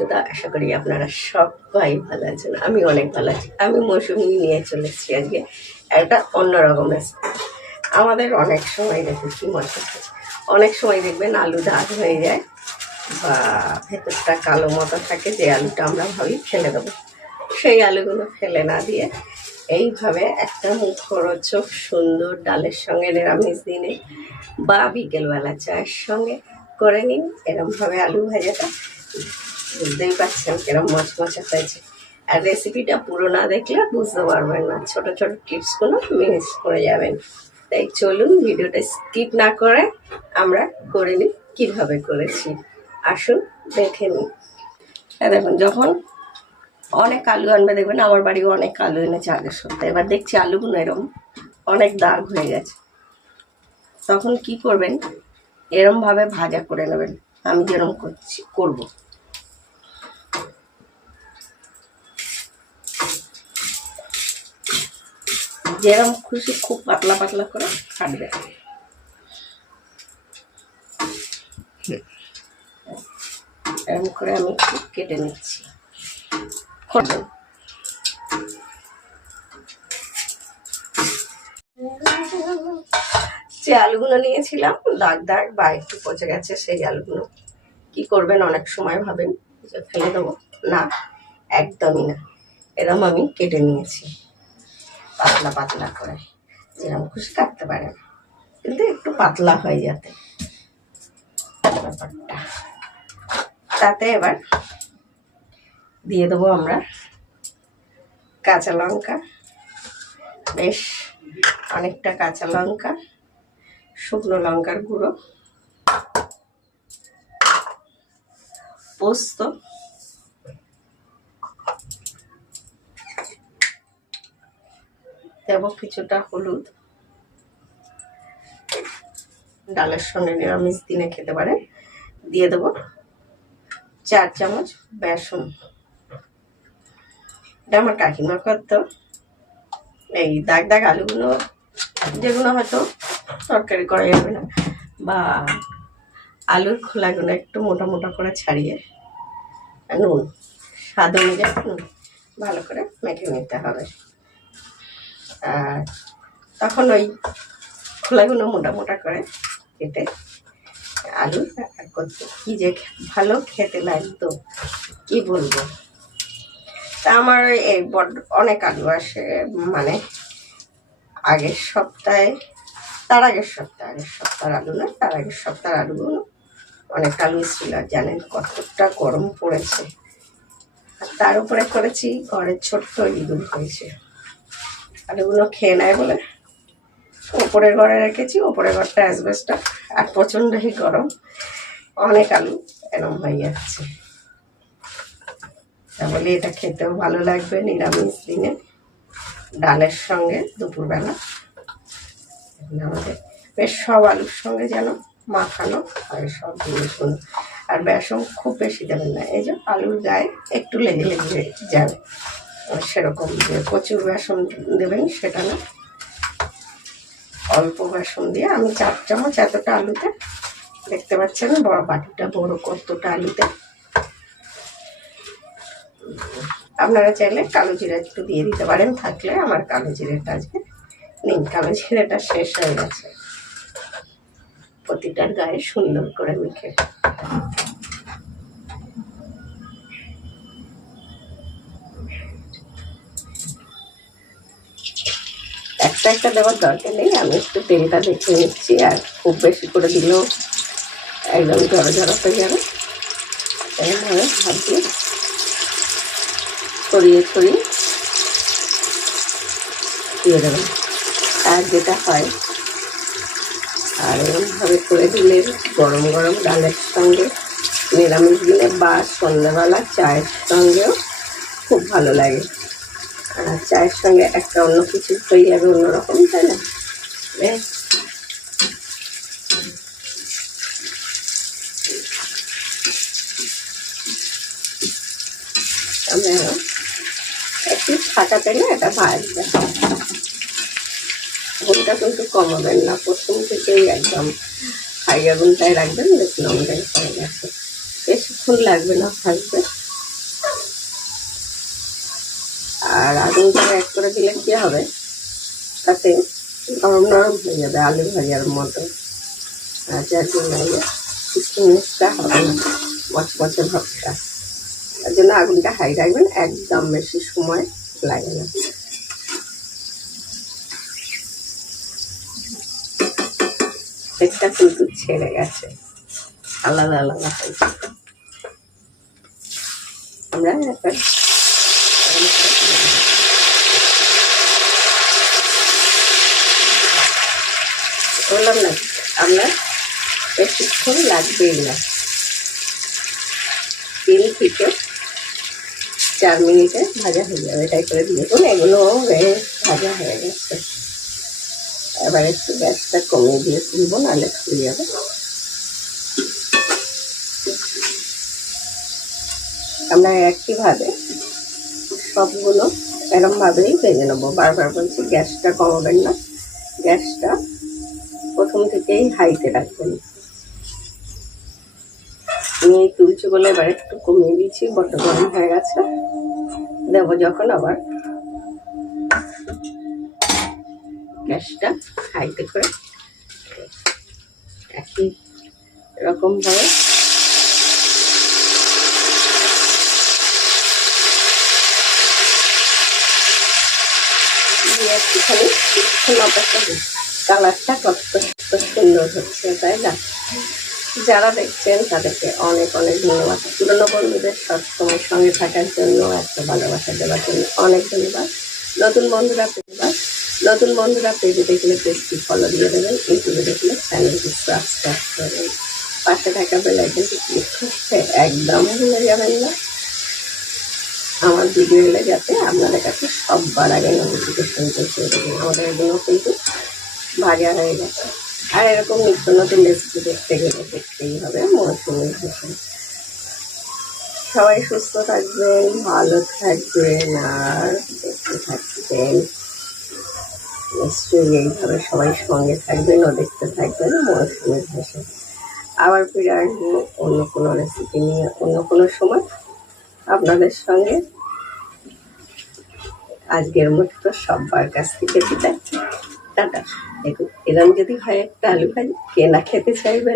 দাদা, আশা করি আপনারা সবাই ভালো আছেন। আমি অনেক ভালো আছি। আমি মৌসুমি নিয়ে চলে এসেছি আজকে একটা অন্যরকম আমাদের অনেক সময় দেখুন কি মজা অনেক সময় দেখবেন আলু দাগ হয়ে যায় বা ভেতরটা কালো মতো থাকে, যে আলুটা আমরা ভাবি ফেলে দেবো। সেই আলুগুলো ফেলে না দিয়ে এইভাবে একটা মুখরোচক সুন্দর ডালের সঙ্গে নিরামিষ দিনে বা বিকেলবেলা চায়ের সঙ্গে করে নিন। এরমভাবে আলু ভাজাটা বুঝতেই পারছেন কিরম মচমচে হয়েছে। আর রেসিপিটা পুরো না দেখলে বুঝতে পারবেন না। ছোট ছোট টিপসগুলো মিস করে যাবেন। তাই চলুন ভিডিওটা স্কিপ না করে আমরা করে নিই কীভাবে করেছি। আসুন দেখে নিই। হ্যাঁ দেখুন, যখন অনেক আলু আনবে, দেখবেন আমার বাড়ি অনেক আলু এনেছে আগের সপ্তাহে। এবার দেখছি আলুগুলো এরম অনেক দাগ হয়ে গেছে। তখন কি করবেন? এরমভাবে ভাজা করে নেবেন। আমি যেরম করছি, করব। যেরম খুশি খুব পাতলা পাতলা করে কাটবে এরম করে আমি একটু কেটে নিচ্ছি। যে আলুগুলো নিয়েছিলাম দাগ দাগ বা একটু পচে গেছে সেই আলুগুলো। কি করবেন? অনেক সময় ভাবেন যে ফেলে দেবো। না একদমই না। এরম আমি কেটে নিয়েছি। পাতলা পাতলা করে। যেরকম খুশি কাটতে পারেন কিন্তু একটু পাতলা হয়ে যাতে। ব্যাপারটা। তাতে এবার দিয়ে দেবো আমরা কাঁচা লঙ্কা। বেশ, অনেকটা কাঁচা লঙ্কা, শুকনো লঙ্কার গুঁড়ো, পোস্ত। দেব কিছুটা হলুদ। ডালের সঙ্গে নিরামিষ দিনে খেতে পারে। দিয়ে দেবো চার চামচ বেসন। এটা আমার কাকিমা করতো। এই দাগ দাগ আলুগুলো, যেগুলো হয়তো তরকারি করা যাবে না, বা আলুর খোলাগুলো একটু মোটা মোটা করে ছাড়িয়ে নুন, স্বাদ অনুযায়ী ভালো করে মেখে নিতে হবে। তখন ওই খোলাগুলো মোটা মোটা করে কেটে আলু করতে কি যে ভালো খেতে লাগতো, কি বলব? তা আমার এই বড অনেক আলু আসে মানে আগের সপ্তাহে, তার আগের সপ্তাহে, আগের সপ্তাহের আলু না, তার আগের সপ্তাহের আলুগুলো, অনেক আলু ছিল জানেন কতটা গরম পড়েছে। আর তার উপরে করেছি ঘরের ছোট্ট ইঁদুর হয়েছে। আলুগুলো খেয়ে নেয় বলে। ওপরের ঘরে রেখেছি, ওপরের ঘরটা অ্যাসবেস্টটা। আর প্রচণ্ডই গরম। অনেক আলু এরম হয়ে যাচ্ছে। তা বলি, এটা খেতেও ভালো লাগবে নিরামিষ দিনে। ডালের সঙ্গে দুপুরবেলা। আমাদের। বেশ সব আলুর সঙ্গে যেন মাখানো হয় সব জিনিসগুলো আর বেসন খুব বেশি দেবেন না। এই যে আলুর গায়ে একটু লেগে লেগে যাবে। আর সেরকম যে প্রচুর বেসন দেবেন সেটা না। অল্প বেসন দিয়ে আমি চার চামচ এতটা আলুতে, দেখতে পাচ্ছেন বড় বাটিটা, বড় কতটা আলুতে। আপনারা চাইলে কালো জিরা একটু দিয়ে দিতে পারেন, থাকলে আমার কালো জিরেটা আজকে নেই কালো জিরেটা শেষ হয়ে গেছে। প্রতিটার গায়ে সুন্দর করে মেখে। একটা দেওয়ার দরকার নেই, আমি একটু তেলটা দেখে নিচ্ছি আর খুব বেশি করে দিলেও একদম জড়ো জড়ো হয়ে যাবে। এইভাবে দিয়ে ছড়িয়ে ছড়িয়ে দিয়ে আর যেটা হয়, আর এরকমভাবে করে দিলে গরম গরম ডালের সঙ্গে নিরামিষ দিনে বা সন্ধ্যাবেলা চায়ের সঙ্গেও খুব ভালো লাগে। আর চায়ের সঙ্গে একটা অন্য কিছু হয়ে যাবে অন্যরকম, তাই না? একটু ফাটা পেলে এটা ভাজবে আগুনটা কিন্তু কমাবেন না, প্রথম থেকেই একদম হাই আগুনটায় রাখবেন দেখুন আমাদের হয়ে গেছে। বেশিক্ষণ লাগবে না ভাজবে আর আগুনটা এক করে দিলে কি হবে? তাতে নরম নরম হয়ে যাবে, আলু ভাজার মতো। আর যার জন্য হবে না মচমচে ভাবটা তার জন্য আগুনটা হাই রাখবেন, একদম বেশি সময় লাগে না। তেলটা কিন্তু ছেড়ে গেছে। আলাদা আলাদা আমরা এখন বললাম না আপনার বেশিক্ষণ লাগবেই না। তিন থেকে চার মিনিটে ভাজা হয়ে যাবে, এটাই করে দিয়ে দেখুন এগুলো ভাজা হয়ে গেছে। এবার একটু গ্যাসটা কমিয়ে দিয়ে তুলবো, নাহলে ফুলে যাবে। আমরা একইভাবে সবগুলো এরমভাবেই ভেজে নেব। বারবার বলছি, গ্যাসটা কমাবেন না। গ্যাসটা প্রথম থেকেই হাইতে রাখবেন আমি তুলছি বলে এবার একটু কমিয়ে দিয়েছি, বড্ড গরম হয়ে গেছে। দেবো যখন আবার গ্যাসটা হাইতে করে একই রকমভাবে। কিছুক্ষণ অপেক্ষা করি কালারটা কত সুন্দর হচ্ছে, তাই না? যারা দেখছেন, তাদেরকে অনেক অনেক ধন্যবাদ। পুরনো বন্ধুদের সবসময় সঙ্গে থাকার জন্য এত ভালোবাসা দেওয়ার জন্য অনেক ধন্যবাদ। নতুন বন্ধুরা পরিবার নতুন বন্ধুরা পেজে দেখলে পেজটি ফলো দিয়ে দেবেন। ইউটিউবে দেখলে চ্যানেলটি সাবস্ক্রাইব করবেন পাশে থাকা বেলাইকনটি ক্লিক করতে একদম ভুলে যাবেন না। আমার ভিডিও এলে যাতে আপনাদের কাছে সববার আগে নোটিফিকেশন পৌঁছে দেবেন আমাদের এগুলো কিন্তু ভাজা হয়ে গেছে। আর এরকম নিত্য নতুন রেসিপি দেখতে গেলে দেখতেই হবে মৌসুমি ভীষণ সবাই সুস্থ থাকবেন, ভালো থাকবেন, আর দেখতে থাকবেন। নিশ্চয়ই এইভাবে সবাই সঙ্গে থাকবেন ও দেখতে থাকবেন মৌসুমি ভাষা আবার ফিরে আসব অন্য কোনো রেসিপি নিয়ে, অন্য কোনো সময় আপনাদের সঙ্গে। আজকের মতো তো সব্বার কাছ থেকে বিদায়। টাটা। এরম যদি হয় একটা আলু ভাজি কে না খেতে চাইবে